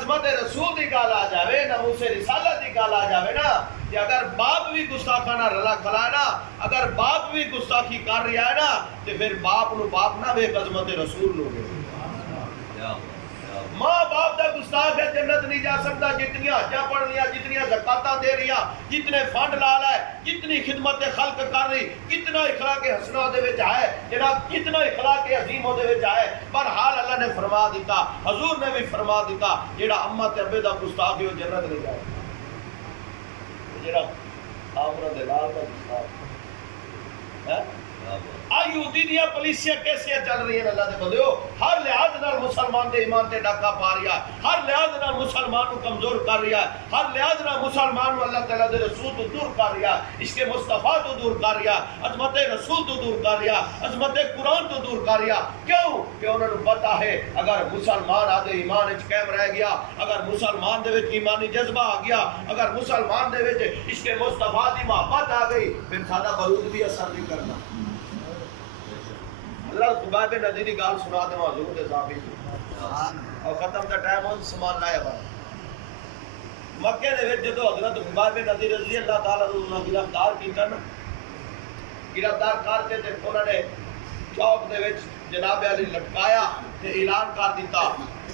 عظمت رسول دی گل آ جاوے ناموس رسالت دی گل آ جاوے نا کہ اگر باپ بھی گستاخانہ رلا کھلا ہے نا اگر باپ بھی گستاخی کر رہا ہے نا تو پھر باپ نو باپ نہ ویکھ عظمت رسول نو ویکھ ماں باپ دا گستاخ ہے جنت نہیں جا سکتا جتنی حجاں پڑھ لیا جتنی زکاتاں دے رہیا جتنے فنڈ لا ہے جتنی خدمت خلق کر رہی کتنا اخلاق حسنہ دے وچ ہے جناب کتنا اخلاق عظیم دے وچ ہے پر حال اللہ نے فرما دیتا حضور نے بھی فرما دیتا جیڑا اماں تے ابے دا گستاخ ہے وہ جنت نہیں جائے جیڑا آخرت دے لال دا گستاخ ہے یہودی دیا پولیسیاں کیسے چل رہی ہیں اللہ دے بندیو ہر لحاظ نال مسلمان دے ایمان تے ڈاکا پا رہا ہے ہر لحاظ نال مسلمان کو کمزور کر رہا ہے ہر لحاظ نال مسلمان کو اللہ تعالیٰ دے رسول تو دور کر رہا ہے اس کے مصطفیٰ تو دور کر رہا ہے عظمت رسول تو دور کر رہا ہے عظمت قرآن تو دور کر رہا کیوں کہ انہوں نے پتا ہے اگر مسلمان آدھے ایمان اچ قائم رہ گیا اگر مسلمان دے وچ ایمانی جذبہ آ گیا اگر مسلمان دے وچ اس کے مصطفیٰ دی محبت آ گئی پھر سادہ برود بھی اثر نہیں کرنا اللہ خباب نظیر کی گال سنا دے حضور دے صحابی اور ختم دا ٹائم ہو سامان لایا با مکے دے وچ جدوں حضرت خباب نظیر رضی اللہ تعالی عنہ گرفتار کیتا نا گرفتار کر کے تے انہوں نے چوک دے وچ جناب علی لٹکایا تے اعلان کر دیتا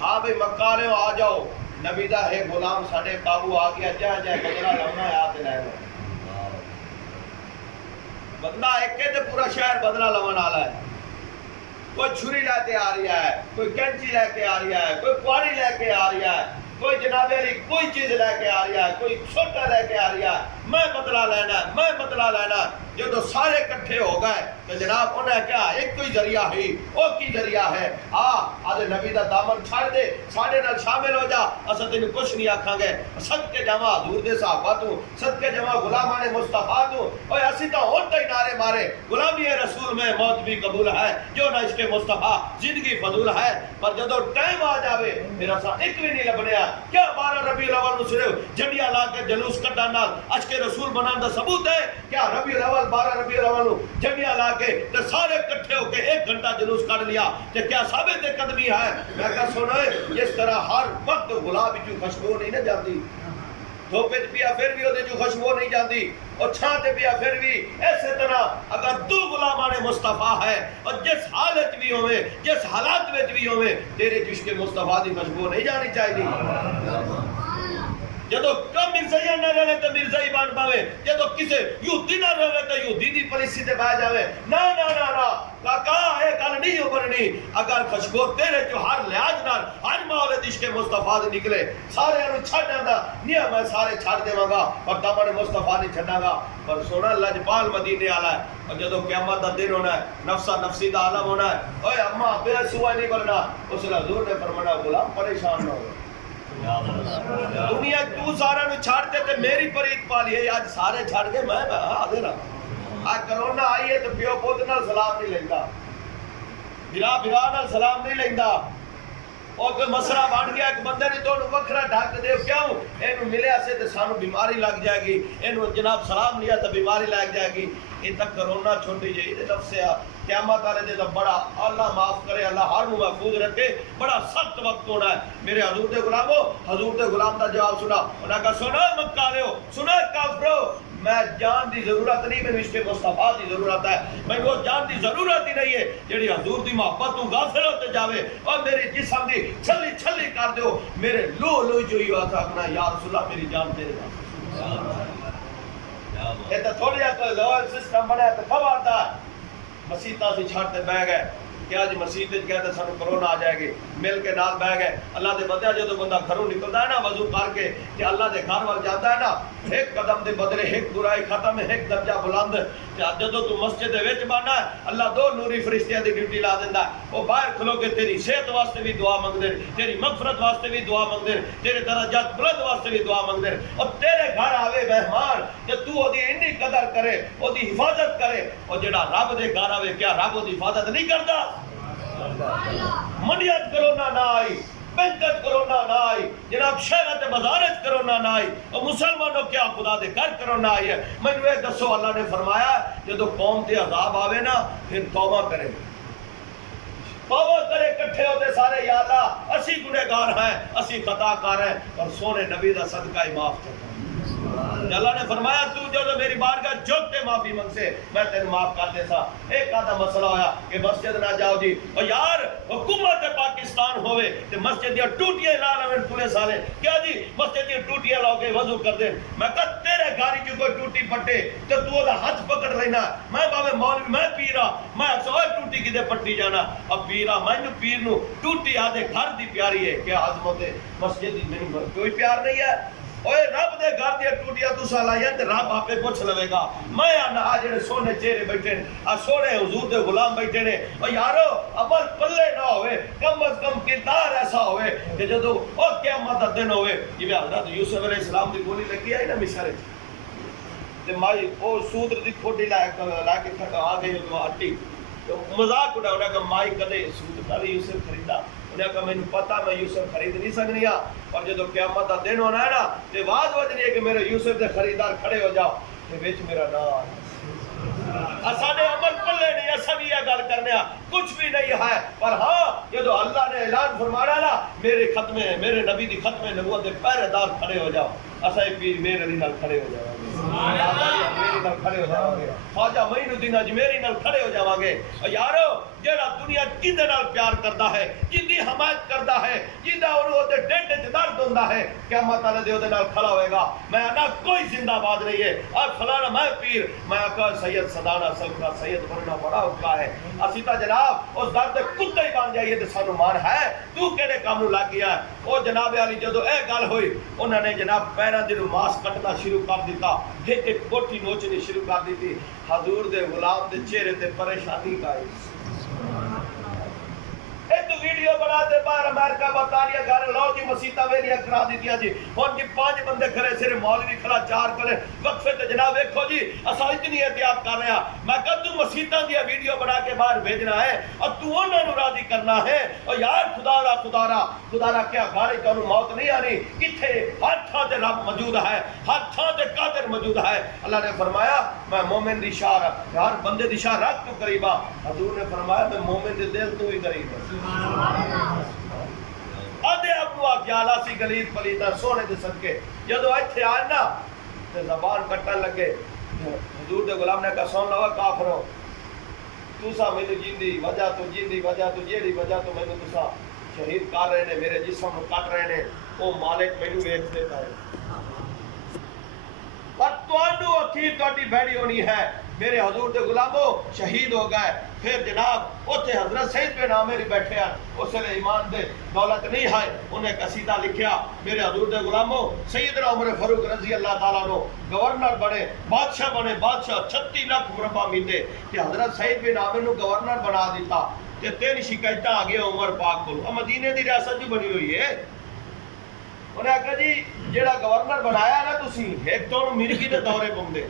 ہاں بھئی مکہ والے آ جاؤ نبی دا ہے غلام ساڈے قابو آ گیا جائے جائے بدلہ لانا ہے آتے لے لو بندہ ایک تے پورا شہر بدلہ لون والا ہے کوئی چھری لے کے آ رہا ہے کوئی کینچی لے کے آ رہا ہے کوئی کواری لے کے آ رہا ہے کوئی جناب علی کوئی چیز لے کے آ رہا ہے کوئی چھوٹا لے کے آ رہا ہے میں بدلہ لینا ہے میں بدلہ لینا ہے جو سارے کٹھے ہو گئے تو جناب انہیں کیا ایک کوئی ذریعہ ہی وہ کی ذریعہ ہے آدھے نبی دا دامن چھاڑ دے ساڑھے نال شامل ہو جا اسا تینوں کچھ نہیں آکھاں گے صدقے جمع حضور دے صحابہ تو صدقے جمع غلامان مصطفیٰ تو اوے اسی تو ہون تے نعرے مارے غلامی رسول میں موت بھی قبول ہے جو نہ عشق مصطفیٰ زندگی فضول ہے پر جدو ٹائم آ جاوے پھر اسا ایک بھی نہیں لبنیا کیا 12 ربیع الاول نو صرف جھنڈیاں لا کے جلوس کڈن نال عشق رسول بنان دا ثبوت ہے کیا ربیع الاول 12 ربیع الاول نو جھنڈیاں لا کے تے سارے اکٹھے ہو کے 1 گھنٹہ جلوس کر لیا تے کیا ثابت قدمی ہے میں کہا سنو اس طرح ہر وقت گلاب جو خوشبو نہیں نہ جاتی دھوپے پیا پھر بھی وہ جو خوشبو نہیں جاتی اور چھانتے پیا پھر بھی ایسے طرح اگر تو غلامان مصطفیٰ ہے اور جس حالت بھی ہوئے جس حالات میں بھی ہوئے تیرے جشک مصطفیٰ دی خوشبو نہیں جانی چاہیے جدو کم مرزائی نہ رہے تو مرزائی بان پاوے جدو کسے یہودی نہ رہے تو یہودی دی پالیسی تے پایا جاوے نا نا نا نا کاکا ہے گل نہیں ابھرنی اگر خوشبو تیرے جو ہر لحاظ نال ہر مولد عشق مصطفیٰ دے نکلے سارے انہوں چھڑ جاندا نہیں میں سارے چھڑ دیواں گا پر دامن مصطفیٰ نہیں چھڑنا گا پر سونا لجپال مدینے والا ہے اور جدو قیامت دا دن ہونا ہے نفسا نفسی دا عالم ہونا ہے اوے اماں میرا سوا نہیں بننا اس نے حضور نے فرمایا غلام پریشان نہ ہو دنیا تو سارا نو چھاڑ دے تے میری پرید پا لیے آج سارے چھاڑ کے میں آدھے رہا آج کرونا آئی ہے تو پیو پوت نال سلام نہیں لیندا بھرا بھرا نال سلام نہیں لیندا اور کوئی مسئلہ بن گیا ایک بندے نے تو وکھرا ڈھک دے کیوں اینو ملیا سے تے سانو بیماری لگ جائے گی اینو جناب سلام لیا تو بیماری لگ جائے گی یہ تک کرونا چھوٹی جائے یہ لفظ ہے قیامت والے دے تو بڑا اللہ معاف کرے اللہ ہر نو محفوظ رکھے بڑا سخت وقت ہونا ہے میرے حضور دے غلامو حضور دے غلام دا جواب سنا انہاں کہا سنا مکہ والےو سنا کافرو میں جان دی ضرورت نہیں میں عشق مصطفیٰ دی ضرورت ہے میں وہ جان دی ضرورت ہی نہیں ہے جڑی حضور دی محبت تو غافل ہوتے جاوے اور میری جسم دی چھلی چھلی کر دیو میرے لو لو جو ہی آتا اپنا یا رسول اللہ میری جان تیرے پاس یہ تو تھوڑی ہے لوئر سسٹم بنا ہے تو خبردار مسیحتہ سے چھاڑتے بہ گئے کیا جی مسیح کہتے سانو کرونا آ جائے گی مل کے نال بہ گئے اللہ دے بندے جو بندہ گھروں نکلتا ہے نا وضو کر کے کہ اللہ دے گھر وال جاتا ہے نا ایک قدم دے بدلے ایک برائی ختم ہے ایک درجہ بلند جدو تو مسجد دے وچ باننا ہے اللہ 2 نوری فرشتیاں دی ڈیوٹی لا دیندا ہے وہ باہر کھلو کے تیری صحت واسطے بھی دعا منگدے تیری مغفرت واسطے بھی دعا منگدے تیرے درجات بلند واسطے بھی دعا منگدے اور تیرے گھر آوے مہمان کہ تو اودی اتنی قدر کرے اودی حفاظت کرے اور جڑا رب دے گھر آوے کیا رب اودی حفاظت نہیں کردا منیت کرونا نہ آئی بنکت کرونا نہ آئی جناب شہرت بازارت کرونا نہ آئی اور مسلمانوں کیا خدا دے کر کرونا آئی ہے میں نے دسو اللہ نے فرمایا جدو قوم تے عذاب آوے نا پھر توبہ کرے پاوا کرے کٹھے ہوتے سارے یا اللہ اسی گنہگار ہیں اسی خطا کار ہیں اور سونے نبی دا صدقہ ہی معاف کر۔ اللہ نے فرمایا تو جو میری بارگاہ جھک کے معافی منگ سے میں تیرے معاف کر دے سا۔ ایک آدھا مسئلہ ہویا کہ مسجد نہ جاؤ جی اور یار حکومت پاکستان ہوئے تے مسجد دیا ٹوٹیاں لا رہے پورے سالے کیا جی مسجد دیا ٹوٹیاں لاؤ کے وضو کر دیں۔ میں کہا تیرے گھاری جو کوئی ٹوٹی پٹے تو تو دا ہاتھ پکڑ لینا میں باوے مولوی میں پیرا میں سوائے ٹوٹی کی دے پٹی جانا اب پیرا میں جو پیر نو ٹوٹی آدھے گھر دی پیاری ہے کیا عظمت مسجد دی نہیں کوئی پیار نہیں ہے۔ اوے رب دے گھر دیا ٹوٹیاں تو سالائیں تے رب آپ پہ پوچھ لوے گا۔ میں آنا آجڑے سونے چہرے بیٹھے سونے حضور دے غلام بیٹھے نے اور یارو عمل پلے نہ ہوئے کم از کم کردار ایسا ہوئے کہ جدو او قیامت دن ہوئے یہ حضرت یوسف علیہ السلام دی گولی لگی آئی نا مصر تے مائی او سودر دی کھوٹی لائے کے کھٹا آ گئی تو آٹی تو مذاق اڑا انہاں کہ مائی کدے سود کدے یوسف خریدا انہیں کہا میں پتا میں یوسف خرید نہیں سکنی اور جدو قیامت دا دن ہونا ہے نا تے واز وجنی ہے کہ میرے یوسف دے خریدار کھڑے ہو جاؤ تے بیچ میرا نام اسانے عمل پلے نہیں ایسا بھی یہ گل کرنے کچھ بھی نہیں ہے پر ہاں یہ تو اللہ نے اعلان فرمانا نا میرے ختمے میرے نبی دی ختمے نبوت دے پہرے دار کھڑے ہو جاؤ اسا پیر میرے علی نال کھڑے ہو جاؤ میری نال کھڑے ہو جاؤ گے خواجہ معین الدین اجمیری نال کھڑے ہو جاؤ گے یارو جڑا دنیا جندے نال پیار کردا ہے جندی حمایت کردا ہے جندا انہوں دے ڈنڈ وچ درد ہوندا ہے قیامت والے دے نال کھڑا ہوئے گا میں انا کوئی زندہ باد نہیں ہے اور فلانا میں پیر میں آقا سید صدانہ سلطہ سید بننا بڑا اوکھا ہے اسی تا جناب اس درد کتے ہی بن جائیے تے سانو مان ہے تو کیڑے کام نو لگ گیا او جناب علی جدو اے گل ہوئی انہوں نے جناب پیراں دے ماس کٹنا شروع کر دیتا ایک ایک کوٹھی نوچنی شروع کر دیتی حضور دے غلام دے چہرے تے پریشانی کا ایک ویڈیو بناتے باہر امریکہ برطانیہ گھر لو جی مسیطہ ویلیاں کرا دیتیاں جی ہون جی 5 بندے کھڑے سرے مولوی کھڑا 4 کھڑے وقفے تے جناب دیکھو جی اسا اتنی احتیاط کر رہے ہیں میں کہا تو مسیطہ دیا ویڈیو بنا کے باہر بھیجنا ہے اور تو انہوں نے راضی کرنا ہے اور یار خدا را کیا گھر کانو موت نہیں آنی کتھے ہر تھاں تے رب موجود ہے ہر تھاں تے قادر موجود ہے اللہ نے فرمایا میں مومن دی شاہ ہر بندے دی شاہ رکھ تو قریبا حضور نے فرمایا میں مومن دے دل تو ہی قریب ہوں آدھے اپنو آگیالا سی گلیت پلیتا سونے دے صدقے جدو ایتھے آئے نا تے زبان کٹن لگے حضور دے غلام نے کہا سون لوا کافروں تو سا میں جیندی وجہ تو جیڑی وجہ تو میں تو سا شہید کر رہے نے میرے جسم کو کٹ رہے نے وہ مالک میں ویچ دیتا ہے پر توانو اکھیر توڑی بیڑی ہونی ہے میرے حضور دے غلاموں شہید ہو گئے پھر جناب اوتھے حضرت سید بن عامر بیٹھے ہیں اس نے ایمان دے دولت نہیں ہے انہیں قصیدہ لکھیا میرے حضور دے غلاموں سیدنا عمر فاروق رضی اللہ تعالیٰ عنہ گورنر بنے بادشاہ 36 لاکھ مربع میلے کہ حضرت سید بن عامر نو گورنر بنا دیتا کہ تیری شکایتاں آگے عمر پاک کو مدینے دی ریاست جو بنی ہوئی ہے انہیں کہا جی جیڑا گورنر بنایا نا تسی ایک تو مرغی دے دورے پوندے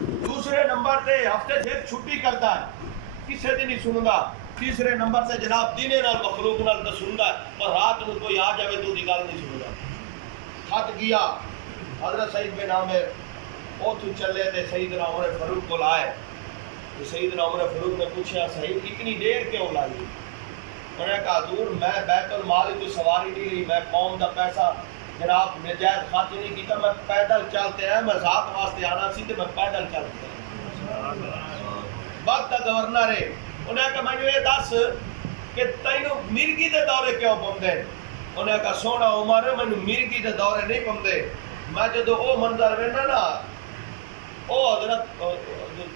دوسرے نمبر تے ہفتے سے چھٹی کرتا ہے کسے دی نہیں سندا تیسرے نمبر سے جناب دینے نال مخلوق نال نہ سندا اور رات کو کوئی آ جاوے تو دی گل نہیں سندا خط گیا حضرت سید بن عامر اوتھوں چلے تے سیدنا عمر فاروق کو لائے تو سیدنا عمر فاروق نے پوچھا سید اتنی دیر کیوں لائی انہوں نے کہا حضور میں بیت المال تو سواری نہیں لی میں قوم دا پیسہ جناب نجائز خاطر نہیں کیتا میں پیدل چلتے ہیں میں ذات واسطے آنا سی تے میں پیدل چلتے ہیں وقت گورنر ہے انہوں نے کہا میں یہ دس کہ تینوں مرغی دے دورے کیوں پوندے انہوں نے کہا سونا عمر میں مرغی دے دورے نہیں پوندے میں جدو او منظر وینا نا او حضرت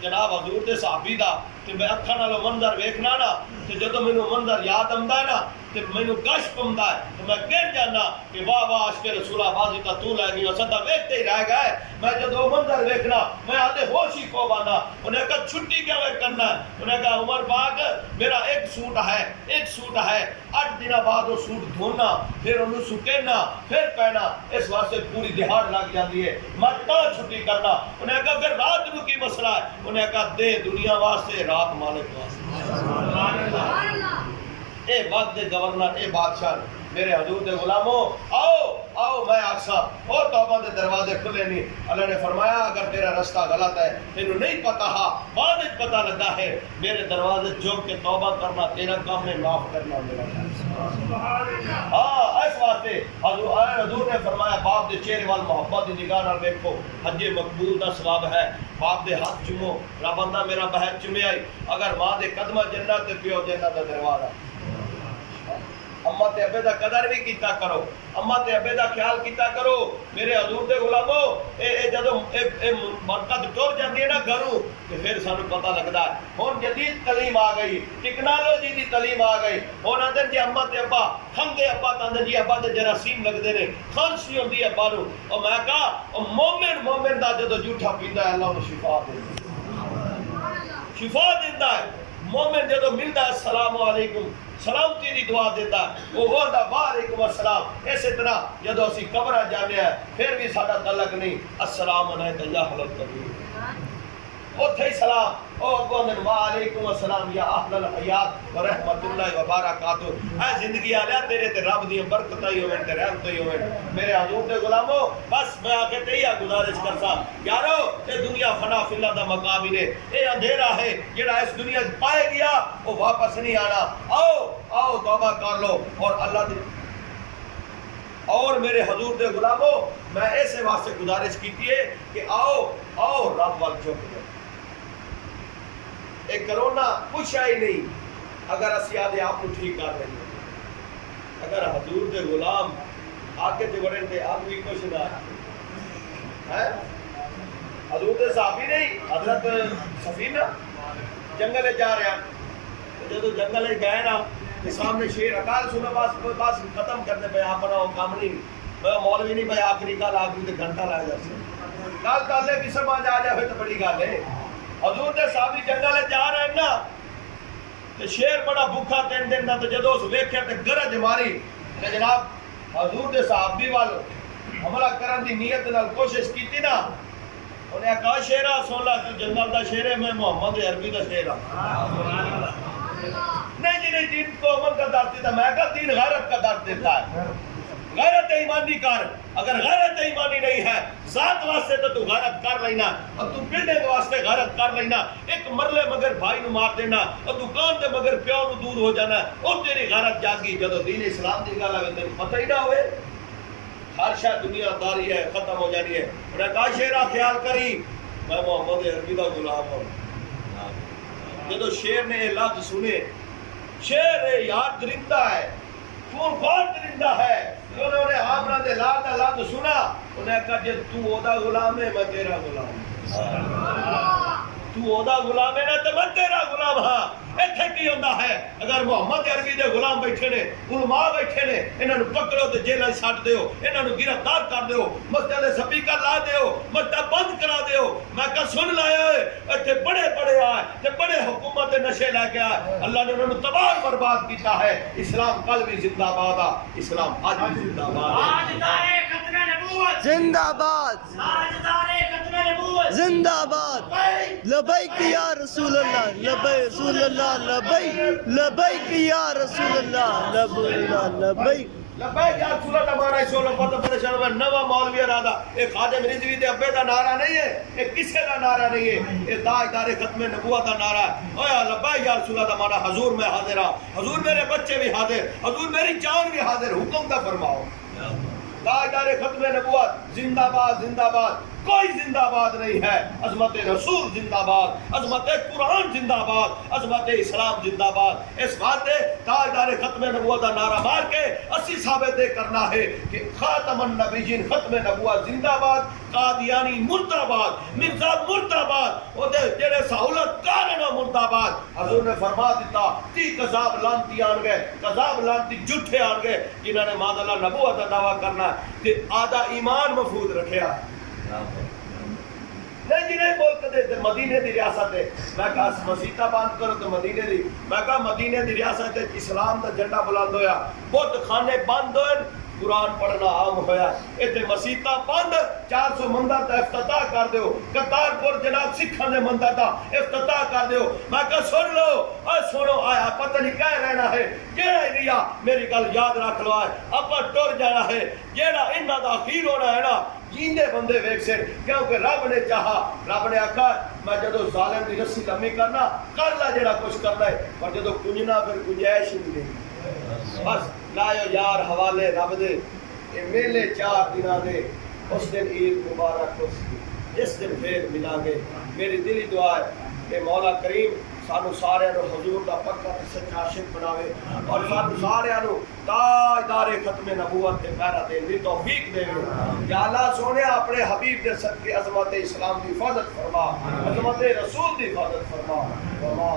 جناب حضور دے صحابی دا تے میں اکھاں نال منظر ویکھنا نا تے جدو مینوں منظر یاد آندا ہے نا تے مینوں گش پوندا ہے تے میں کہہ جانا کہ واہ واہ عاشق رسول بازی تا تو لے گئی سدا ویکھتے ہی رہ گئے میں جدو منظر ویکھنا میں آدھے ہوش ہی کھو بانا انہیں کہا چھٹی کیا کرنا ہے انہیں کہا عمر پاک میرا ایک سوٹ ہے 8 دن بعد وہ سوٹ دھونا پھر انہوں سکینا پھر پہنا اس واسطے پوری دہاڑ لگ جاتی ہے میں تا چھٹی کرنا انہیں کہا پھر رات نو کی مسئلہ ہے انہیں کہا دے دنیا واسطے رات مالک واسطے اے وقت دے گورنر اے بادشاہ میرے حضور دے غلاموں آؤ آؤ میں آکسا اور توبہ دے دروازے کھلے نہیں. اللہ نے فرمایا اگر تیرا رستہ غلط ہے تینوں نہیں پتا ہا بعد میں پتا لگا ہے میرے دروازے جھک کے توبہ کرنا تیرا کام ہے معاف کرنا میرا کام. ہاں اس واسطے حضور نے فرمایا باپ دے چہرے وال محبت دی نگاہ نال ویکھو حج مقبول دا ثواب ہے. باپ دے ہاتھ چومو رب بندہ میرا بہن چومیا اگر ماں دے قدمہ جنت تے پیو جنت دا دروازہ. اماں تے ابے دا قدر بھی کیتا کرو اماں تے ابے دا خیال کیتا کرو میرے حضور دے غلامو. اے جدوں اے برکت ٹر جاندی ہے نا گھروں تے پھر سانوں پتہ لگدا ہے ہن جدید تعلیم آ گئی ٹیکنالوجی دی تعلیم آ گئی. ہن اندر جی اماں تے ابا کھنگے ابا تاندے جی ابا تے جراثیم لگدے نے کھانسی ہوندی ہے ابا نوں. او میں کہا او مومن دا جدوں جھوٹا پیندا ہے اللہ نوں شفا دیندا ہے. مومن جدوں ملدا ہے السلام علیکم سلامتی دی دعا دیتا وہ ہوتا وعلیکم السلام. اسی طرح جدو اسی قبرہ جانے ہیں پھر بھی ساڈا تعلق نہیں السلام علیکم یا اہل القبور اوتھے ہی سلام او اگوں دن وعلیکم السلام یا اہل الحیات ورحمۃ اللہ وبرکاتہ. اے زندگی آلیا تیرے تے رب دی برکتاں ہی ہوئے تے رحمتاں ہی ہوئے. میرے حضور دے غلامو بس میں آ کے تے یہ گزارش کرتا یارو اے دنیا فنا فی اللہ دا مقام ہی نے. اے اندھیرا ہے جڑا اس دنیا وچ پائے گیا وہ واپس نہیں آنا. آؤ توبہ کر لو اور اللہ دی اور میرے حضور دے غلامو میں ایسے واسطے گزارش کیتی ہے کہ آؤ رب وال جھک جاؤ. ایک کرونا پوچھا ہی نہیں اگر اسی آدھے آپ کو ٹھیک کر رہے ہیں. اگر حضور دے غلام آگے تے بڑھے تے آدمی کچھ نہ ہے. حضور دے صحابی نہیں حضرت سفینہ جنگل جا رہے ہیں جدو جنگل گئے نا سامنے شیر اکال سنا بس ختم کرنے پہ اپنا کام نہیں مولوی نہیں بھائی آخری گل آخری تے گھنٹہ لا جاتے گل کر لے کسی سمجھ آ جائے تو بڑی گل ہے. حضور دے صحابی جنگل جا رہے ہیں نا تے شیر بڑا بھوکا تین دن دا تے جدو اس ویکھیا تے گرج ماری تے جناب حضور دے صحابی وال حملہ کرن دی نیت نال کوشش کیتی نا انہیں کہا شیرہ سن لا تو جنگل دا شیر ہے میں محمد عربی دا شیر ہوں. نہیں جی نہیں دین کو امن کا درد دیتا میں کہا دین غیرت کا درد دیتا ہے. غیرت ایمانی کر اگر غیرت ایمانی نہیں ہے ذات واسطے تو غیرت کر لینا اور تو بلڈنگ واسطے غیرت کر لینا. ایک مرلے مگر بھائی نو مار دینا اور دکان دے مگر پیو نو دور ہو جانا اور تیری غیرت جاگی جدو دین اسلام دی گل آوے تینوں پتہ ہی نہ ہوئے ہر شاید دنیا داری ہے ختم ہو جانی ہے. انہیں کہا شیرہ خیال کری میں محمد عربی دا غلام ہوں. جدو شیر نے یہ لفظ سنے شیر یار درندہ ہے کون درندہ ہے انہوں نے آمرہ دے لال دا لفظ سنا انہیں کہا جب تو اودا غلام ہے میں تیرا غلام ہوں. تو اودا غلام ہے نا تو میں تیرا غلام ہاں. ایتھے کی ہوندا ہے اگر محمد عربی دے غلام بیٹھے نے علماء بیٹھے نے انہاں نوں پکڑو تے جیل وچ سٹ دیو انہاں نوں گرفتار کر دیو مسجد دے سپیکر لا دیو مسجد بند کرا دیو. میں کہ سن لایا ہے ایتھے بڑے آئے تے بڑے حکومت دے نشے لے کے آئے اللہ نے انہاں نوں تباہ برباد کیتا ہے. اسلام کل بھی زندہ باد آ اسلام آج بھی زندہ باد تاجدار ختم نبوت زندہ باد تاجدار ختم نبوت زندہ باد لبیک یا رسول اللہ لبیک رسول اللہ لبیک لبیک یا رسول اللہ لبیک لبیک یا رسول اللہ مانا اس وقت پتہ پریشان ہوا نوا مولوی ارادہ ایک خادم رضوی دے ابے دا نعرہ نہیں ہے ایک کسے دا نعرہ نہیں ہے یہ تاجدار ختم نبوت دا نعرہ ہے. اویا لبیک یا رسول اللہ مانا حضور میں حاضر ہاں حضور میرے بچے بھی حاضر حضور میری جان بھی حاضر حکم دا فرماؤ. تاجدار ختم نبوت زندہ باد کوئی زندہ باد نہیں ہے. عظمت رسول زندہ باد عظمت قرآن زندہ باد عظمت اسلام زندہ باد. اس بات نے تاجدار ختم نبوت کا نعرہ مار کے اسی ثابت کرنا ہے کہ خاتم النبیین ختم نبوت زندہ باد قادیانی مرد آباد مرزا مرد آباد وہ جڑے سہولت کارن مرد آباد. حضور نے فرما دیتا 30 قذاب لانتی آن گئے قذاب لانتی جھوٹے آن گئے جنہوں نے ماذا اللہ نبوت کا دعویٰ کرنا کہ آدھا ایمان محفوظ رکھیا نہیں جی نہیں بول کے مدینے دی ریاست ہے. میں کہا مسیطہ بند کرو تو مدینے دی میں کہا مدینے دی ریاست ہے اسلام دا جھنڈا بلند ہویا بت خانے بند ہوئے قرآن پڑھنا عام ہویا اتنے مسیطہ بند 400 مندر دا افتتاح کر دیو کرتارپور جناب سکھاں دے مندر دا افتتاح کر دیو میں کہا سن لو اے سنو آیا پتہ نہیں کہہ رہنا ہے جیڑا ایریا میری گل یاد رکھ لو آئے اپا ٹر جانا ہے جیڑا انہاں دا اخیر ہونا ہے نا جیندے بندے ویک سے کیونکہ رب نے چاہا رب نے آکھا میں جدو ظالم دی رسی لمبی کرنا کر لا جیڑا کچھ کرنا ہے پر جدو کنجنا پھر گنجائش نہیں دے بس لائیو یار حوالے رب دے یہ میلے 4 دنوں دے اس دن عید مبارک ہو جس دن پھر ملا گے میری دلی دعا ہے کہ مولا کریم سانو سارے نو حضور دا پکا تے سچا عاشق بناوے اور سانو سارے نو تاجدار ختم نبوت تے پہرا دین دی توفیق دے یا اللہ سونے اپنے حبیب دے صدقے عظمت اسلام دی حفاظت فرما عظمت رسول دی حفاظت فرما